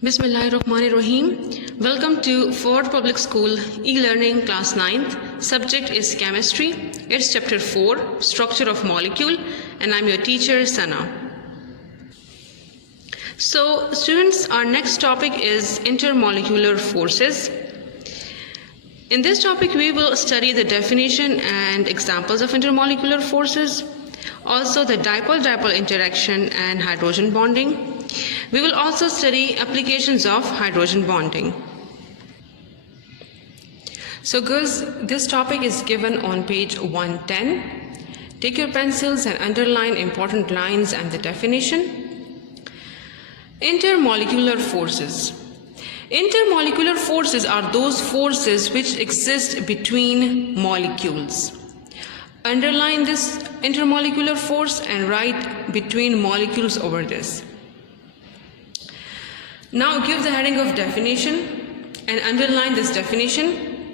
Bismillahirrahmanirrahim. Welcome to Ford Public School e-learning class 9th. Subject is chemistry. It's chapter 4, structure of molecule, and I'm your teacher Sana. So students, our next topic is intermolecular forces. In this topic we will study the definition and examples of intermolecular forces, also the dipole-dipole interaction and hydrogen bonding. We will also study applications of hydrogen bonding. So girls, this topic is given on page 110. Take your pencils and underline important lines and the definition. Intermolecular forces. Intermolecular forces are those forces which exist between molecules. Underline this intermolecular force and write between molecules over this. Now give the heading of definition and underline this definition.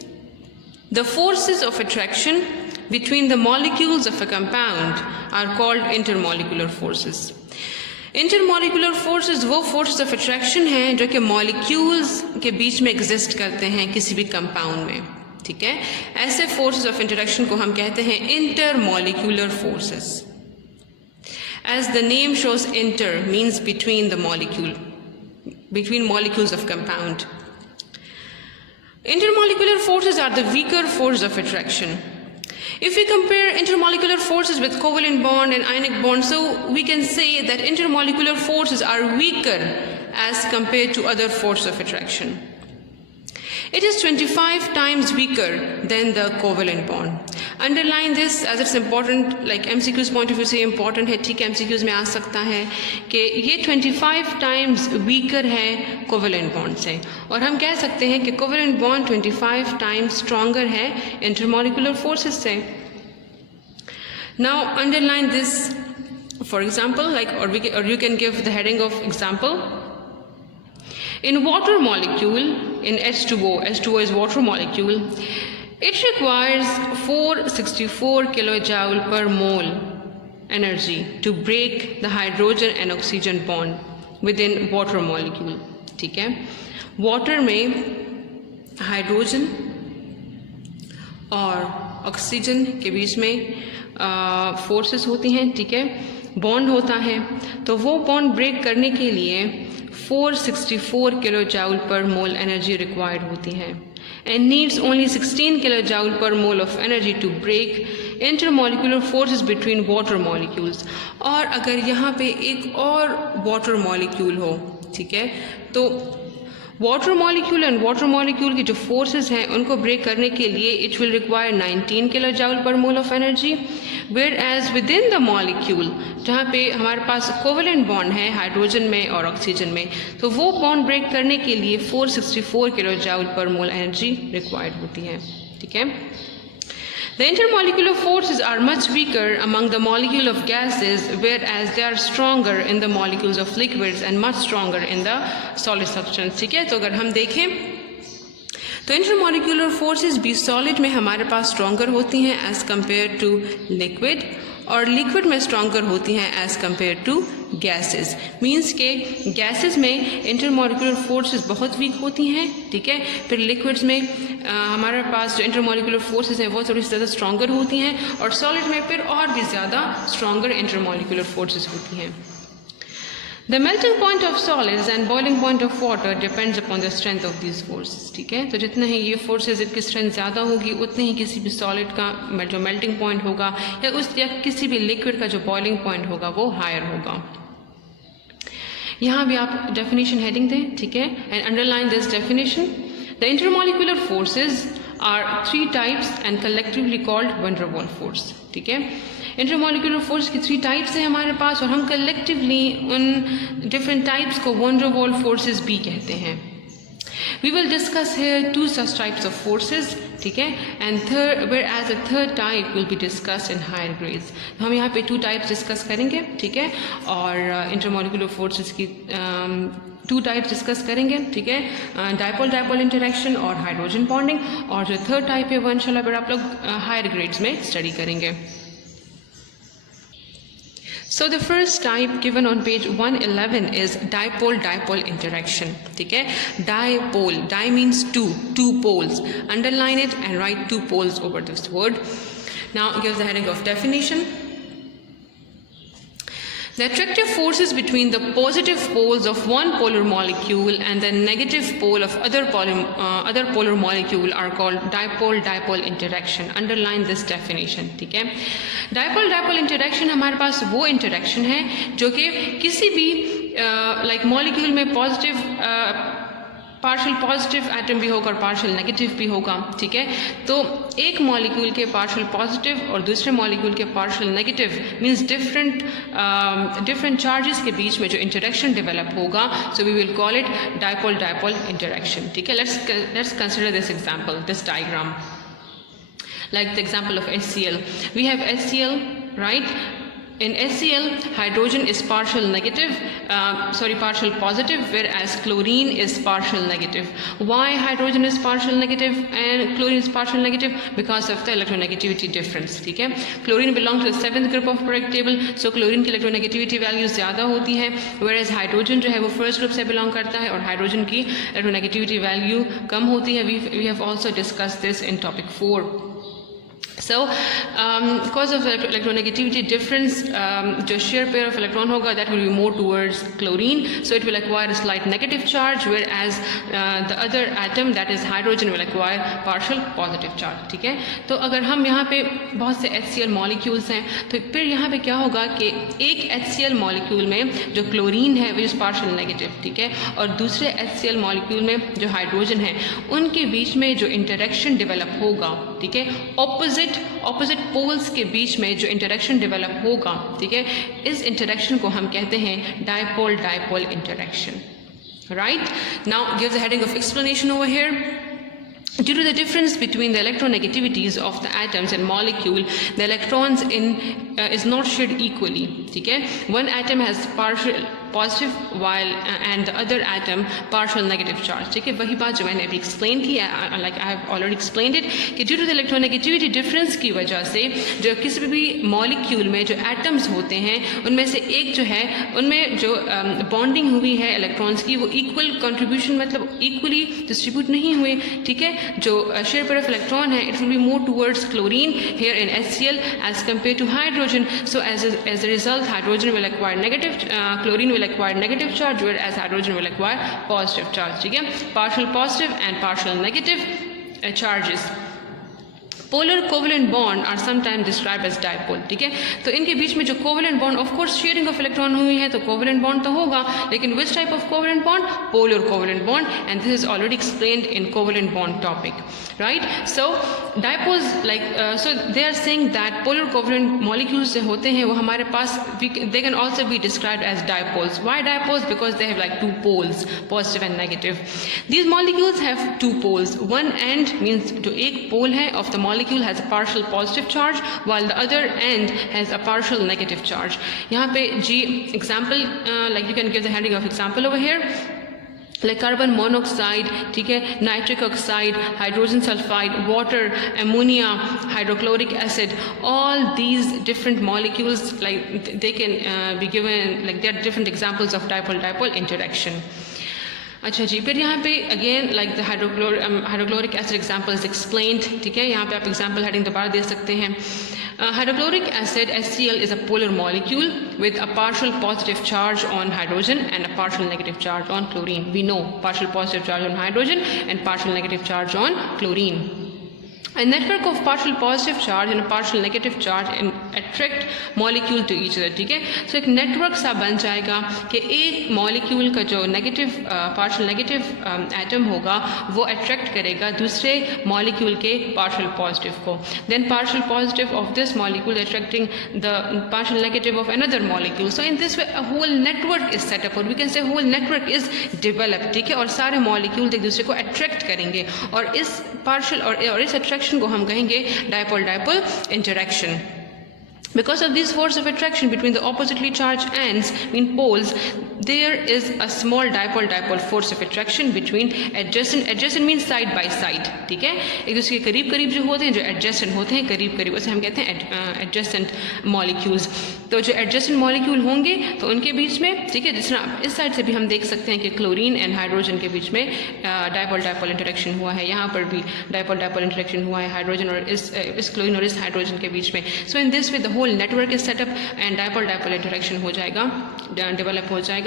The forces of attraction between the molecules of a compound are called intermolecular forces. Intermolecular forces वो forces of attraction हैं जो कि molecules के बीच में exist करते हैं किसी भी compound में, ठीक है? ऐसे forces of interaction को हम कहते हैं intermolecular forces. As the name shows, inter means between the molecule. Between molecules of compound. Intermolecular forces are the weaker forces of attraction. If we compare intermolecular forces with covalent bond and ionic bond, so we can say that intermolecular forces are weaker as compared to other forces of attraction. It is 25 times weaker than the covalent bond. Underline this as it's important, like MCQ's point of view से important है, ठीक है, MCQ's में आ सकता है कि ये 25 times weaker है covalent bond से, और हम कह सकते हैं कि covalent bond 25 times stronger है intermolecular forces से. Now underline this, for example, like or you can give the heading of example. In water molecule, in H2O is water molecule, it requires 464 kilojoule per mole energy to break the hydrogen and oxygen bond within water molecule, ठीक है? Water में hydrogen और oxygen के बीच में forces होती हैं, ठीक है? Bond होता है, तो वो bond break करने के लिए 464 kilojoule per mole energy required होती है, and needs only 16 kilojoule per mole of energy to break intermolecular forces between water molecules. और अगर यहाँ पे एक और water molecule हो, ठीक है, तो water molecule and water molecule की जो forces हैं उनको break करने के लिए it will require 19 kilojoule per mole of energy, whereas within the molecule जहाँ पे हमारे पास covalent bond है हाइड्रोजन में और ऑक्सीजन में, तो वो bond break करने के लिए 464 kilojoule per mole energy required होती है, ठीक है? The intermolecular forces are much weaker among the molecule of gases, whereas they are stronger in the molecules of liquids and much stronger in the solid substance, ठीक है? तो अगर हम देखें तो intermolecular forces भी solid में हमारे पास stronger होती हैं as compared to liquid, और liquid में stronger होती हैं as compared to gases. Means के gases में intermolecular forces बहुत weak होती हैं, ठीक है? फिर liquids में हमारे पास जो intermolecular forces हैं वो थोड़ी ज़्यादा stronger होती हैं, और solid में फिर और भी ज़्यादा stronger intermolecular forces होती हैं. The melting point of solids and boiling point of water depends upon the strength of these forces, ठीक है? तो जितना ही ये forces इनकी strength ज़्यादा होगी उतने ही किसी भी solid का जो melting point होगा या किसी भी liquid का जो boiling point होगा वो higher होगा. यहाँ भी आप definition heading दें, ठीक है? And underline this definition. The intermolecular forces are 3 types and collectively called van der Waals force, ठीक है? इंटरमोलिकुलर फोर्स की 3 टाइप्स हैं हमारे पास, और हम कलेक्टिवली उन डिफरेंट टाइप्स को van der Waals forces भी कहते हैं. We will discuss here 2 such types of forces, ठीक है? And whereas the third type will be discussed in higher grades. तो हम यहाँ पे 2 types discuss करेंगे, ठीक है? और इंटरमोलिकुलर फोर्सेस की 2 टाइप्स डिस्कस करेंगे, ठीक है? डाइपोल इंटरेक्शन और हाइड्रोजन बॉन्डिंग, और जो थर्ड टाइप है वो इंशाल्लाह फिर आप लोग हायर ग्रेड्स में स्टडी करेंगे. So the first type given on page 111 is dipole-dipole interaction. ठीक है, dipole, di means two poles. Underline it and write 2 poles over this word. Now give the heading of definition. The attractive forces between the positive poles of one polar molecule and the negative pole of other polar molecule are called dipole-dipole interaction. Underline this definition. ठीक है, dipole-dipole interaction हमारे पास वो interaction है जो कि किसी भी molecule में पार्शियल पॉजिटिव एटम भी होगा और पार्शियल नेगेटिव भी होगा. ठीक है, तो एक मॉलिक्यूल के पार्शियल पॉजिटिव और दूसरे मॉलिक्यूल के partial negative means different charges के बीच में जो इंटरेक्शन डेवलप होगा, so we will call it dipole dipole interaction. ठीक है, let's consider this example, this diagram, like the example of HCl. We have HCl, right? In HCl, hydrogen is partial positive, whereas chlorine is partial negative. Why hydrogen is partial negative and chlorine is partial negative? Because of the electronegativity difference. ठीक है, chlorine belongs to the 7th group of periodic table, so chlorine की electronegativity value ज़्यादा होती है, whereas hydrogen जो है वो first group से belong करता है और hydrogen की electronegativity value कम होती है. We have also discussed this in topic 4. So because of the electronegativity difference, जो shear pair of electron होगा that will be more towards chlorine, so it will acquire a slight negative charge, whereas the other atom, that is hydrogen, will acquire partial positive charge. ठीक है, तो अगर हम यहाँ पे बहुत से HCl molecules हैं, तो फिर यहाँ पे क्या होगा कि एक HCl molecule में जो chlorine है which is partial negative, ठीक है, और दूसरे HCl molecule में जो hydrogen है, उनके बीच में जो interaction develop होगा, ठीक है, ऑपोजिट पोल्स के बीच में जो इंटरेक्शन डेवलप होगा, ठीक है, इस इंटरेक्शन को हम कहते हैं dipole dipole interaction. Right, now give the heading of explanation over here. Due to the difference between the electronegativities of the atoms and molecule, the electrons is not shared equally. ठीक है, one atom has partial positive while and the other atom partial negative charge. ठीक है, वही बात जो मैंने अभी explain की, like I have already explained it, कि due to the electronegativity difference की वजह से जो किसी भी मॉलिक्यूल में जो एटम्स होते हैं उनमें से एक जो है उनमें जो बॉन्डिंग हुई है इलेक्ट्रॉन्स की वो इक्वल कंट्रीब्यूशन मतलब इक्वली डिस्ट्रीब्यूट नहीं हुए. ठीक है, जो शेयर पेयर ऑफ इलेक्ट्रॉन है it will be more towards chlorine here in HCl as compare to hydrogen. So as a result hydrogen will acquire negative, chlorine will acquire negative charge, whereas hydrogen will acquire positive charge. ठीक है, partial positive and partial negative charges. Polar covalent bond are sometimes described as dipole. ठीक है, तो इनके बीच में जो covalent bond, of course sharing of electron हुई है तो covalent bond तो होगा, लेकिन which type of covalent bond? Polar covalent bond, and this is already explained in covalent bond topic. Right, so dipoles so they are saying that polar covalent molecules जो होते हैं वो हमारे पास they can also be described as dipoles. Why dipoles? Because they have like 2 poles, positive and negative. These molecules have 2 poles. One end means जो एक pole है of the molecule has a partial positive charge while the other end has a partial negative charge. यहाँ पे G example, like you can give the heading of example over here, like carbon monoxide, ठीक है, nitric oxide, hydrogen sulfide, water, ammonia, hydrochloric acid, all these different molecules like they can be given, like they are different examples of dipole-dipole interaction. अच्छा जी, फिर यहाँ पे again like the hydrochloric acid example is explained. ठीक है, यहाँ पे आप example heading दोबारा दे सकते हैं. Hydrochloric acid HCl is a polar molecule with a partial positive charge on hydrogen and a partial negative charge on chlorine. We know partial positive charge on hydrogen and partial negative charge on chlorine. A network of partial positive charge and a partial negative charge attract molecule to each other. ठीक है, so एक network सा बन जाएगा कि एक molecule का जो negative partial negative atom होगा वो attract करेगा दूसरे molecule के partial positive को. Then partial positive of this molecule attracting the partial negative of another molecule. So in this way a whole network is set up, or we can say whole network is developed. ठीक है, और सारे molecule एक दूसरे को attract करेंगे और इस partial और इस attraction को हम कहेंगे dipole-dipole interaction. Because of this force of attraction between the oppositely charged ends, poles, there is a small dipole dipole force of attraction between adjacent, adjacent mean side by side, ठीक है, एक दूसरे के करीब करीब जो होते हैं, जो एडजेसेंट होते हैं करीब करीब, उसे हम कहते हैं एडजेसेंट मॉलिक्यूल्स। तो जो एडजेसेंट मॉलिक्यूल होंगे तो उनके बीच में, ठीक है, जिस तरह इस साइड से भी हम देख सकते हैं कि क्लोरीन एंड हाइड्रोजन के बीच में डाइपोल डाइपोल इंटरेक्शन हुआ है, यहाँ पर भी डाइपोल डाइपोल इंटरेक्शन हुआ है हाइड्रोजन और इस क्लोरीन और इस हाइड्रोजन के बीच में। So in this way the whole network is setup and dipole dipole interaction हो जाएगा, डेवलप हो जाएगा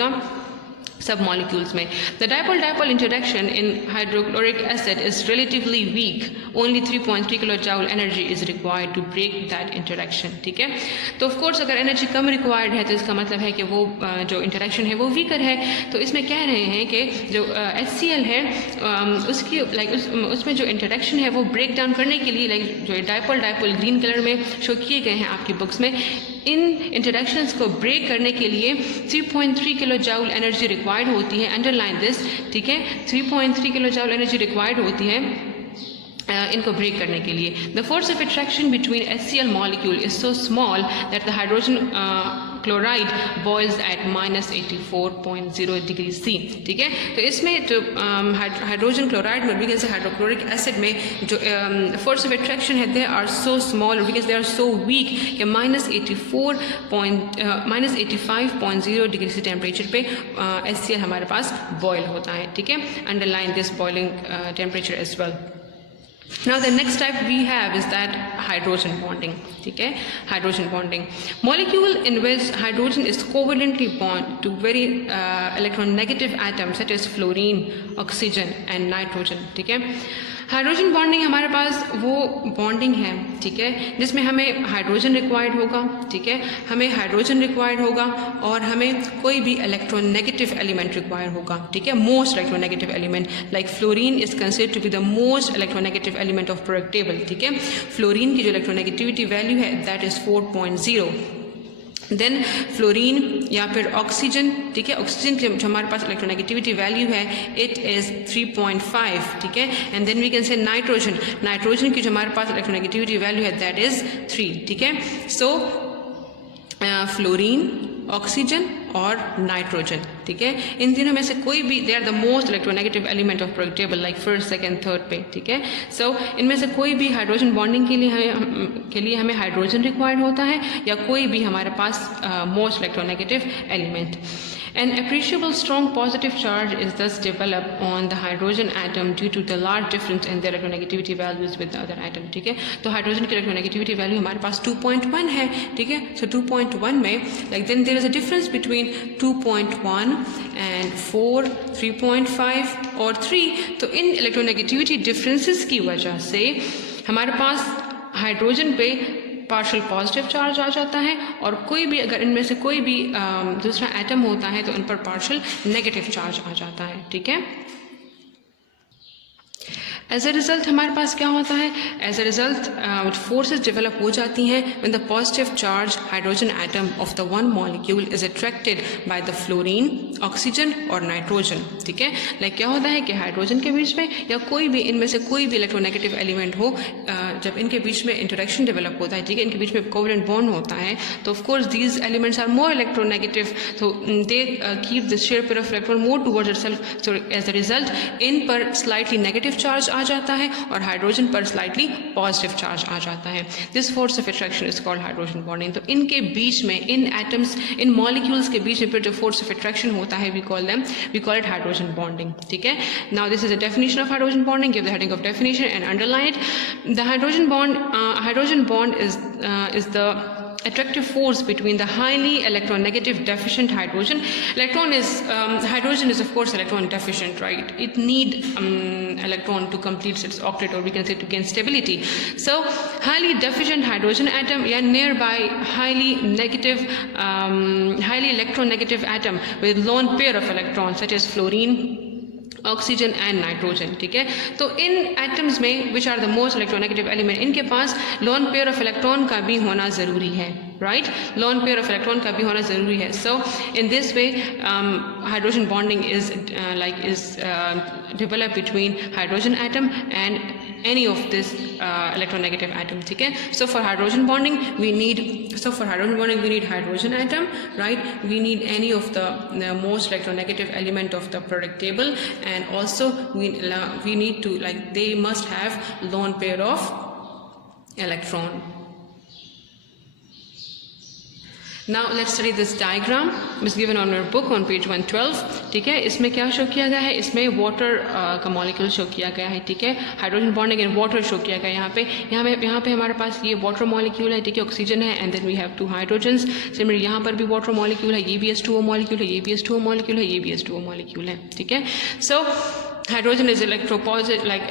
सब मॉलिक्यूल्स में। The dipole dipole interaction in hydrochloric acid is relatively weak, only 3.3 kilo joule energy is required to break that interaction, ठीक है। तो of course अगर एनर्जी कम रिक्वायर्ड है तो इसका मतलब है कि वो जो इंटरेक्शन है वो वीकर है। तो इसमें कह रहे हैं कि जो HCl है उसकी उसमें जो इंटरेक्शन है वो ब्रेक डाउन करने के लिए जो डाइपोल डाइपोल ग्रीन कलर में शो किए गए हैं आपकी बुक्स में, इन इंटरेक्शंस को ब्रेक करने के लिए 3.3 किलो जाउल एनर्जी रिक्वायर्ड होती है। अंडरलाइन दिस, ठीक है, 3.3 किलो जाउल एनर्जी रिक्वायर्ड होती है इनको ब्रेक करने के लिए। The force of attraction between HCl molecule is so small that the hydrogen chloride boils at -84.0 degree C, ठीक है। तो इसमें जो हाइड्रोजन क्लोराइड में, we can say hydrochloric acid में जो फोर्स ऑफ अट्रैक्शन है they are so small, we can say they are so weak कि -85.0 डिग्री C टेम्परेचर पे HCl हमारे पास बॉयल होता है, ठीक है। Underline this boiling temperature as well. Now the next type we have is that hydrogen bonding, ठीक है, hydrogen bonding. Molecule in which hydrogen is covalently bond to very electronegative atoms such as fluorine, oxygen and nitrogen, ठीक है। Hydrogen bonding हमारे पास वो bonding है, ठीक है, जिसमें हमें हाइड्रोजन रिक्वायर्ड होगा, ठीक है, हमें हाइड्रोजन रिक्वायर्ड होगा और हमें कोई भी इलेक्ट्रोनेगेटिव एलिमेंट रिक्वायर्ड होगा, ठीक है, most electronegative element like fluorine is considered to be the most electronegative element of periodic table, ठीक है। फ्लोरीन की जो इलेक्ट्रोनेगेटिविटी वैल्यू है दैट इज 4.0। देन फ्लोरीन या फिर ऑक्सीजन, ठीक है, ऑक्सीजन की जो हमारे पास इलेक्ट्रोनेगेटिविटी वैल्यू है इट इज़ 3.5, ठीक है। And then we can say nitrogen, nitrogen की जो हमारे पास इलेक्ट्रोनेगेटिविटी वैल्यू है दैट इज़ 3, ठीक है। सो फ्लोरीन, ऑक्सीजन और नाइट्रोजन, ठीक है, इन तीनों में से कोई भी, they are the most electronegative element of periodic table like first, second, third पे, ठीक है। सो इनमें से कोई भी हाइड्रोजन बॉन्डिंग के लिए हमें हाइड्रोजन रिक्वायर्ड होता है या कोई भी हमारे पास most electronegative element. An appreciable strong positive charge is thus developed on the hydrogen atom due to the large difference in their electronegativity values with the other atom, ठीक है। तो हाइड्रोजन की इलेक्ट्रोनेगेटिविटी वैल्यू हमारे पास 2.1 है, ठीक है। सो 2.1 में then there is a difference between 2.1 and 4, 3.5 और 3। तो इन इलेक्ट्रोनेगेटिविटी डिफरेंसेस की वजह से हमारे पास हाइड्रोजन पे पार्शियल पॉजिटिव चार्ज आ जाता है और कोई भी, अगर इनमें से कोई भी दूसरा एटम होता है तो इन पर पार्शियल नेगेटिव चार्ज आ जाता है, ठीक है। एज अ रिजल्ट हमारे पास क्या होता है, as a result forces develop हो जाती हैं when the positive charge hydrogen atom of the one molecule is attracted by the fluorine, oxygen और नाइट्रोजन, ठीक है। लाइक क्या होता है कि हाइड्रोजन के बीच में या कोई भी इनमें से कोई भी इलेक्ट्रोनेगेटिव एलिमेंट हो, जब इनके बीच में इंटरेक्शन डेवलप होता है, ठीक है, इनके बीच में कोवेलेंट बॉन्ड होता है, तो of course these elements are more electronegative, तो they keep the share pair of electron more towards itself. So as a result इन पर स्लाइटली नेगेटिव चार्ज आ जाता है और हाइड्रोजन पर स्लाइटली पॉजिटिव चार्ज आ जाता है। This force of attraction is called hydrogen bonding. तो इनके बीच में, इन एटम्स, इन मॉलिक्यूल्स के बीच में फिर जो फोर्स ऑफ अट्रैक्शन होता है we call it hydrogen bonding, ठीक है। Now this is a definition of hydrogen bonding, give the heading of definition and underline it. The hydrogen bond is the attractive force between the highly electronegative deficient hydrogen. Hydrogen is of course electron deficient, right? It need electron to complete its octet, or we can say to gain stability. So highly deficient hydrogen atom या nearby highly electronegative atom with lone pair of electrons such as fluorine, oxygen and nitrogen, ठीक है। तो इन atoms में which are the most electronegative element, इनके पास lone pair of electron का भी होना ज़रूरी है, right, lone pair of electron का भी होना ज़रूरी है। So in this way hydrogen bonding is develop between hydrogen atom and any of this electronegative atom, ठीक है. So for hydrogen bonding we need hydrogen atom, right? We need any of the most electronegative element of the periodic table, and also we need to, like, they must have lone pair of electron. Now let's study this diagram. It's given on your book on page 112. ठीक है, इसमें क्या show किया गया है? इसमें water का molecule show किया गया है, ठीक है. Hydrogen bonding and water show किया गया है यहाँ पे हमारे पास ये वाटर मॉलिक्यूल है, ठीक है, ऑक्सीजन है, and then we have 2 hydrogens. Similarly यहाँ पर भी वाटर मॉलिक्यूल है, ये भी H2O मॉलिक्यूल है, ये भी H2O मॉलिक्यूल है, ये भी H2O मॉलिक्यूल है, ठीक है. So hydrogen is electropositive, like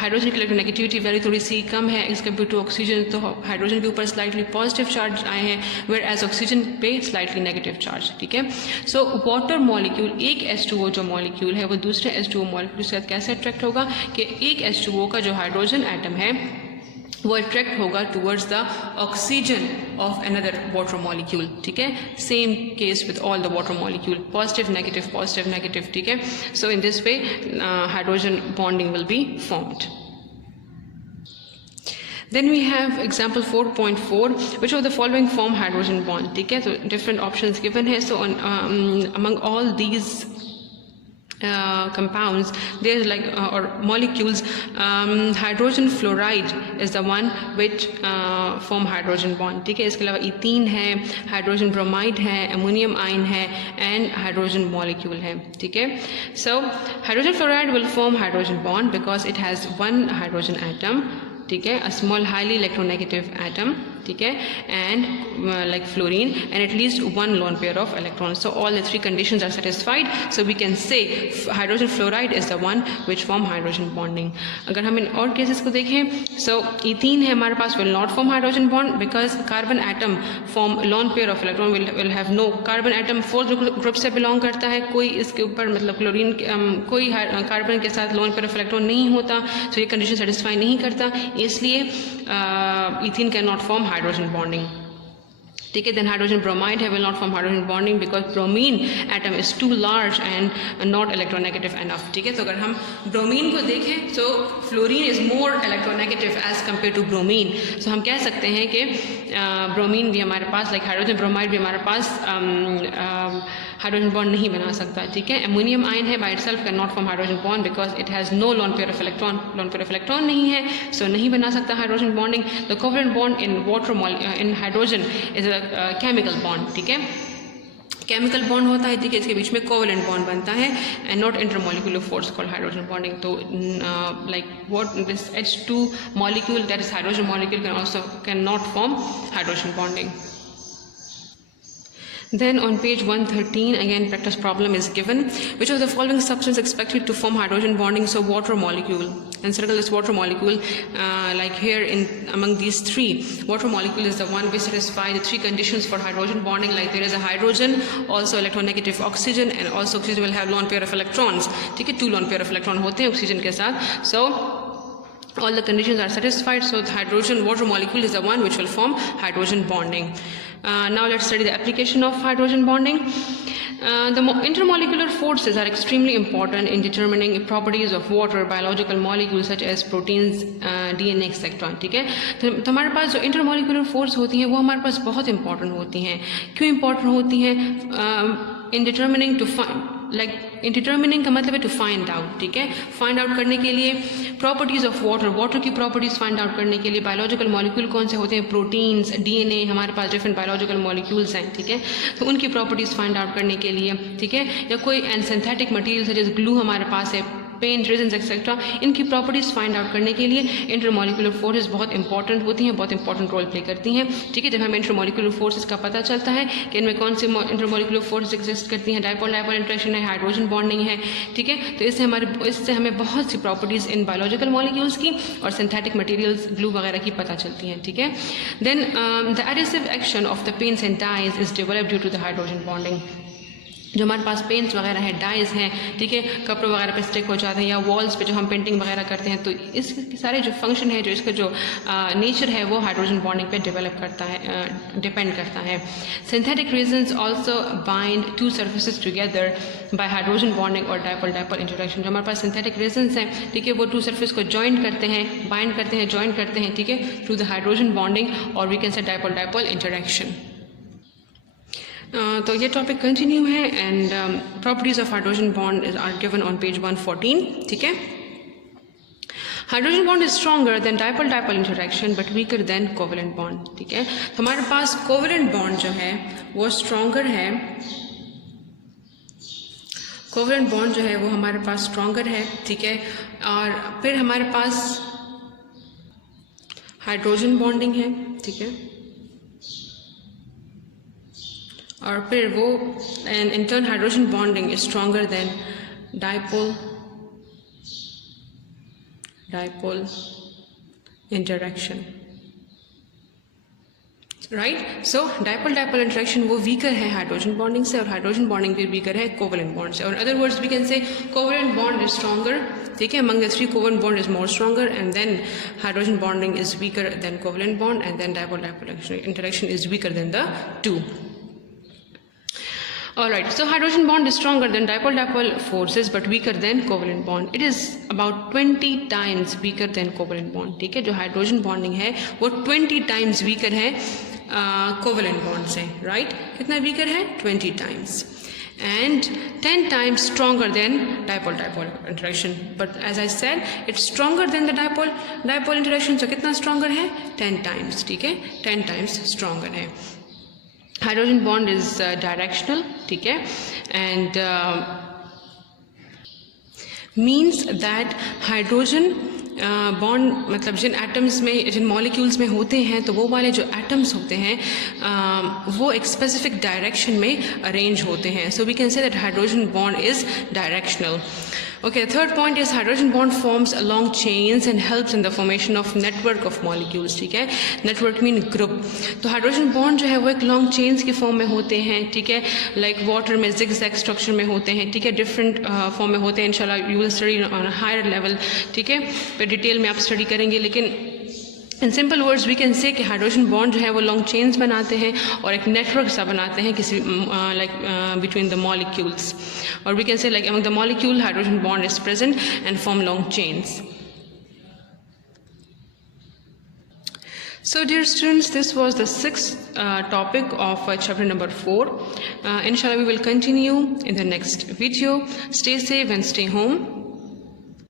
hydrogen की इलेक्ट्रोनेगेटिविटी वैल्यू थोड़ी सी कम है एज कम्पेयर टू ऑक्सीजन. तो हाइड्रोजन के ऊपर स्लाइटली पॉजिटिव चार्ज आए हैं, वेयर एज ऑक्सीजन पे स्लाइटली नेगेटिव चार्ज, ठीक है. सो वाटर मॉलिक्यूल, एक H2O जो मॉलिक्यूल है वो दूसरे H2O मॉलिक्यूल के साथ कैसे अट्रैक्ट होगा कि एक H2O का जो हाइड्रोजन एटम है वो अट्रैक्ट होगा towards the oxygen of another water molecule, ठीक है. Same case with all the water molecule, positive negative, ठीक है. So in this way hydrogen bonding will be formed. Then we have example 4.4, which of the following form hydrogen bond, ठीक है. So different options given here. So among all these compounds, there's like or molecules, hydrogen fluoride is the one which form hydrogen bond, ठीक है. इसके अलावा ethene है, hydrogen bromide है, ammonium ion है, and hydrogen molecule है, ठीक है. So hydrogen fluoride will form hydrogen bond because it has one hydrogen atom, ठीक है, a small highly electronegative atom, ठीक है, and like fluorine, and at least one lone pair of electrons. So all the 3 conditions are satisfied, so we can say hydrogen fluoride is the one which form hydrogen bonding. अगर हम इन और cases को देखें, so ethene है हमारे पास will not form hydrogen bond because carbon atom form lone pair of electron, will have no carbon atom 4th group से belong करता है, कोई इसके ऊपर मतलब क्लोरीन कोई कार्बन के साथ lone pair of electron नहीं होता, so ये कंडीशन सेटिस्फाई नहीं करता, इसलिए ethene cannot form hydrogen bonding, ठीक है. Then hydrogen bromide will not form hydrogen bonding because bromine atom is too large and not electronegative enough, ठीक है. तो अगर हम ब्रोमीन को देखें, so fluorine is more electronegative as compared to bromine. So हम कह सकते हैं कि ब्रोमीन भी हमारे पास, like हाइड्रोजन ब्रोमाइड भी हमारे पास हाइड्रोजन बॉन्ड नहीं बना सकता, ठीक है. अमोनियम आयन है by itself can not form hydrogen bond because it has no lone pair of electron नहीं है, सो नहीं बना सकता hydrogen bonding. The covalent bond in water in hydrogen is a chemical bond, ठीक है. Chemical bond होता है, ठीक है, इसके बीच में कोवेलेंट बॉन्ड बनता है and not intermolecular force called hydrogen bonding. तो like what this H2 molecule that is hydrogen molecule can not form hydrogen bonding. Then on page 113 again practice problem is given. Which of the following substance expected to form hydrogen bonding? So water molecule, and circle this water molecule, like here in among these 3, water molecule is the one which satisfy the 3 conditions for hydrogen bonding, like there is a hydrogen, also electronegative oxygen, and also oxygen will have lone pair of electrons, ठीक है, 2 lone pair of electron होते हैं oxygen के साथ. So all the conditions are satisfied, so the hydrogen water molecule is the one which will form hydrogen bonding. Now let's study the application of hydrogen bonding. The intermolecular forces are extremely important in determining properties of water, biological molecules such as proteins, DNA, etc. ठीक है. तो हमारे पास जो intermolecular force होती हैं वो हमारे पास बहुत important होती हैं. क्यों important होती हैं? In determining to find, like in determining का मतलब है to find out, ठीक है. find out करने के लिए properties of water की properties find out करने के लिए biological molecule कौन से होते हैं? प्रोटीन्स, DNA, हमारे पास different biological molecules हैं, ठीक है. तो उनकी properties find out करने के लिए, ठीक है, या कोई synthetic materials है जैसे glue हमारे पास है, पेंट, रेजन्स एक्सेट्रा, इनकी प्रॉपर्टीज़ फाइंड आउट करने के लिए इंटरमोलिकुलर फोर्सेस बहुत इंपॉर्टेंट होती हैं, बहुत इंपॉर्टेंट रोल प्ले करती हैं, ठीक है. जब हमें इंटरमोलिकुलर फोर्सेस का पता चलता है कि इनमें कौन से इंटरमोलिकुलर फोर्सेस एग्जिस्ट करती हैं, डाइपोल इंटरेक्शन है, हाइड्रोजन बॉन्डिंग है, ठीक है, तो इससे हमें बहुत सी प्रॉपर्टीज़ इन बायोलॉजिकल मॉलिक्यूल्स की और सिंथेटिक मटेरियल्स, ग्लू वगैरह की पता चलती हैं, ठीक है. Then the adhesive action of the paints and dyes is developed due to the hydrogen bonding. जो हमारे पास पेंट्स वगैरह है, डाइज हैं, ठीक है, कपड़ों वगैरह पे स्टिक हो जाते हैं या वॉल्स पे जो हम पेंटिंग वगैरह करते हैं, तो इसके सारे जो फंक्शन है, जो इसका जो नेचर है, वो हाइड्रोजन बॉन्डिंग पे डेवलप करता है, डिपेंड करता है। Synthetic resins also bind to surfaces together by hydrogen bonding और डाइपोल डाइपोल इंटरेक्शन। जो हमारे पास सिंथेटिक रीजन्स हैं, ठीक है, वो टू सर्फेस को ज्वाइन करते हैं, बाइंड करते हैं, ज्वाइन करते हैं, ठीक है, थ्रू द हाइड्रोजन बॉन्डिंग, और we can say dipole dipole interaction. तो ये टॉपिक कंटिन्यू है and properties of hydrogen bond are given on page 114, ठीक है। Hydrogen bond is stronger than dipole dipole interaction but weaker than covalent bond, ठीक है। तो हमारे पास कोवेलेंट बॉन्ड जो है वो स्ट्रॉन्गर है, कोवेलेंट बॉन्ड जो है वो हमारे पास स्ट्रॉन्गर है, ठीक है। और फिर हमारे पास हाइड्रोजन बॉन्डिंग है, ठीक है, और फिर वो and in turn hydrogen bonding is stronger than dipole dipole interaction, right. So dipole dipole interaction वो वीकर है हाइड्रोजन बॉन्डिंग से, और हाइड्रोजन बॉन्डिंग भी वीकर है कोवेलेंट बॉन्ड से। और other words we can say covalent bond is stronger, ठीक है, among the three covalent bond is more stronger, and then hydrogen bonding is weaker than covalent bond, and then dipole dipole interaction is weaker than the two. Alright, so hydrogen bond is stronger than dipole dipole forces but weaker than covalent bond. It is about 20 times weaker than covalent bond, ठीक है। जो hydrogen bonding है वो 20 times weaker है covalent bond से, right? कितना weaker है? 20 times. And 10 times stronger than dipole dipole interaction, but as I said it's stronger than the dipole dipole interaction, so कितना stronger है? 10 times, ठीक है, 10 times stronger है। हाइड्रोजन बॉन्ड इज डायरेक्शनल, ठीक है, and means that hydrogen bond मतलब जिन atoms में, जिन molecules में होते हैं, तो वो वाले जो एटम्स होते हैं वो एक स्पेसिफिक डायरेक्शन में अरेंज होते हैं। So we can say that hydrogen bond is directional. Okay, the third point is hydrogen bond forms along chains and helps in the formation of network of molecules, ठीक है। network mean group। तो hydrogen bond जो है वो एक long chains की form में होते हैं, ठीक है, लाइक वाटर में zigzag स्ट्रक्चर में होते हैं, ठीक है, डिफरेंट फॉर्म में होते हैं। इंशाल्लाह you will study on a higher level, ठीक है, फिर डिटेल में आप स्टडी करेंगे, लेकिन in simple words we can say कि हाइड्रोजन बॉन्ड जो है वो लॉन्ग चेन्स बनाते हैं और एक नेटवर्क सा बनाते हैं किसी लाइक बिटवीन द मॉलिक्यूल्स, और we can say like among the molecule hydrogen bond is present and form long chains. So dear students, this was the sixth topic of chapter number 4. Inshallah we will continue in the next video. Stay safe and stay home.